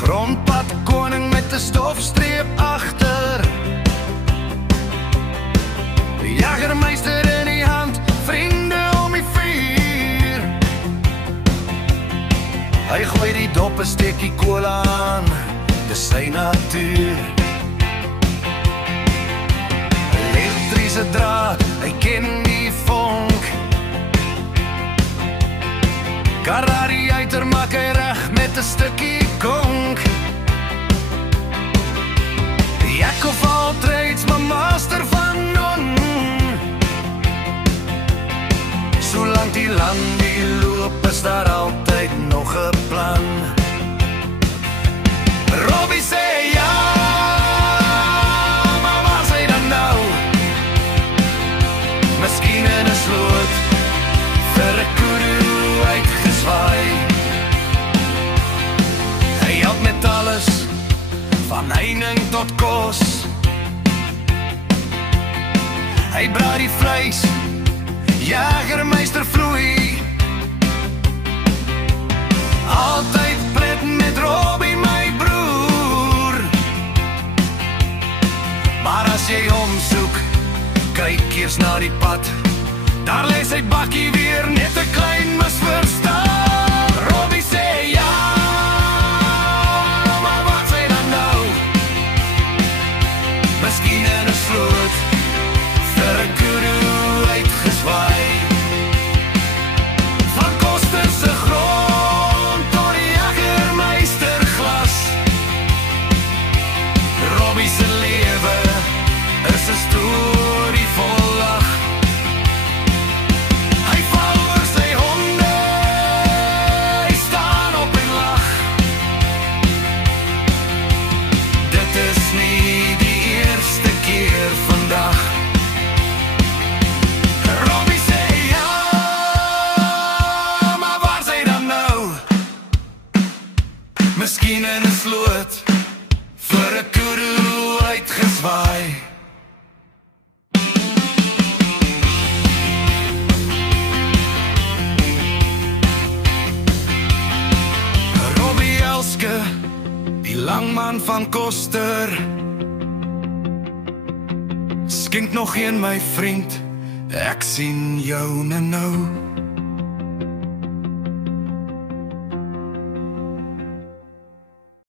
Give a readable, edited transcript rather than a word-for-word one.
grondpad koning met 'n stofstreep agter. Die jagermeester in die hand, vriende om die vuur. Hy gooi die dop 'n steekie kola aan, dis sy natuur. Elektriese draad, hy ken die vonk. Karradiator maak hy reg met 'n stukkie konk. Jack of all trades, my master van none. Solank die land die loop, is daar altyd nog 'n plan. Robbie sê ja, maar waar is hy dan nou? Miskien in 'n sloot, vir 'n kudu uitgeswaai. Hy help met alles, van heining tot kos. Hy braai die vleis, jagermeester vloei. Altyd pret met Robbie, my broer. Maar as jy omsoek, kyk eers na die pad. Daar lê sy bakkie weer, net 'n klein misverstaan. Robbie sê ja, maar wat sê dan nou? Miskien in 'n sloot, vir 'n kudu uitgeswaai. Van Koster se grond tot die jagermeester glas. Robbie se lewe is 'n storie vol lag. Hy val oor sy honde, hy staan op en lag. Dit is nie die eerste keer vandag. Robbie sê ja, maar waar is hy dan nou? Miskien in 'n sloot, vir 'n kudu uitgeswaai. Robbie Elske, die langman van Koster. Skink nog een my vriend, ek sien jou nou.